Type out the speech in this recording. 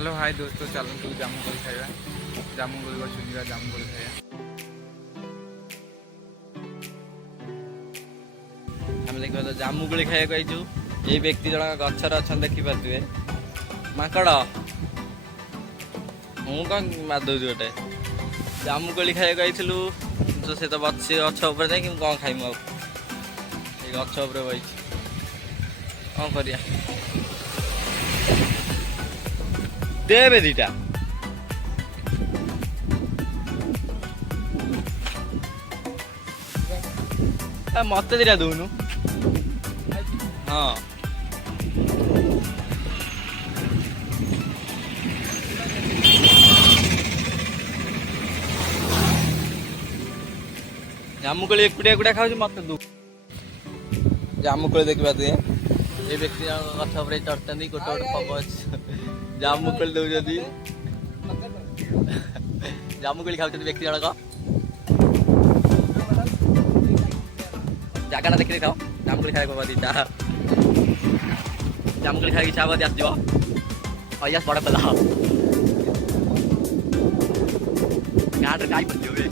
Hello hi दोस्तों, चलतु जामुकोली खाଇବା जामुकोली गछुनिया जामुकोली खाଇବା। आम देखा तो जामुकोली खाइबा आइछु। ये व्यक्ति जन गछर अच्छा देखी पारे माकड़ मु कौन मारदे गोटे जामुकोली खाइबा आइलु तो से तो बच्चे गछ ऊपर जाए कि कौन खाइम आ गछ ऊपर बही कौन करिया देवे दीटा मत दीटा दौनु। हाँ जामुकोली एकुटिया एकुटिया खाऊ मत दू जामुकोली देखा तुए ये व्यक्ति गछ उपर चढ़ते गोटे गोटे पग जामुकोली दौरान जामुकोली खाऊ व्यक्ति जनक जगह ना देखिए खाओ जामुकोली खाए दीटा जामुकोली खाई इच्छा आस अयास बड़ा पला गाँव गाई पड़े